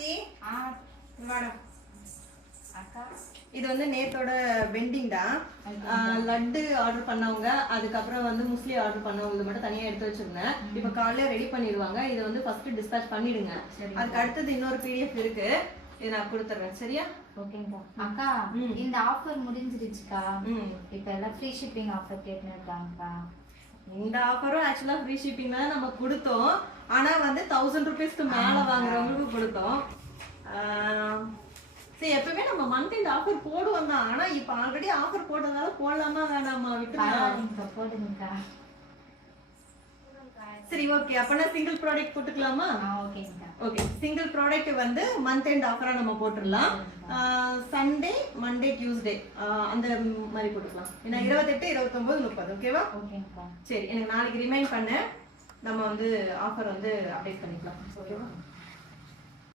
அத்தி மேடம் அக்கா இது வந்து நேத்தோட வெண்டிங் தான். லட்டு ஆர்டர் பண்ணவங்க, அதுக்கப்புறம் வந்து முஸ்லி ஆர்டர் பண்ணவங்க மட்டும் தனியா எடுத்து வச்சிருந்தேன். இப்ப காலையில ரெடி பண்ணிடுவாங்க. இதை வந்து ஃபர்ஸ்ட் டிஸ்பேச் பண்ணிடுங்க. அதுக்கு அடுத்தது இன்னொரு பிடிஎஃப் இருக்கு, இதை நான் கொடுத்துறேன். சரியா? ஓகேங்கா. அக்கா இந்த ஆஃபர் முடிஞ்சிருச்சுக்கா. இப்ப எல்லாம் ஃப்ரீ ஷிப்பிங் ஆஃபர் கேட்டுன்னு இருக்காங்கக்கா. இந்த ஆஃபரும் ஆக்சுவலா ஃப்ரீ ஷிப்பிங் தான் நம்ம கொடுத்தோம். ஆனா வந்து 1000 ரூபீஸ்க்கு மேல வாங்குறவங்களுக்கு கொடுத்தோம். சரி, எப்பவுமே நம்ம மந்த் இந்த ஆஃபர் போடுவோம் தான். ஆனா இப்ப ஆல்ரெடி ஆஃபர் போட்டதால போடலாமா வேண்டாமா விட்டு போடுங்கக்கா. சரி, ஓகே. அப்பனா சிங்கிள் ப்ராடக்ட் போட்டுக்கலாமா? ஓகேங்கக்கா. ஓகே, சிங்கிள் ப்ராடக்ட் வந்து மந்த் எண்ட் ஆஃபரா நம்ம போட்டுடலாம். சண்டே, மண்டே, டியூஸ்டே அந்த மாதிரி போட்டுக்கலாம். ஏன்னா 28, 29, 30. ஓகேவா? ஓகேங்கக்கா. சரி, எனக்கு நாளைக்கு ரிமைண்ட் பண்ண, நம்ம வந்து ஆஃபர் வந்து அப்டேட் பண்ணிக்கலாம். ஓகேவா?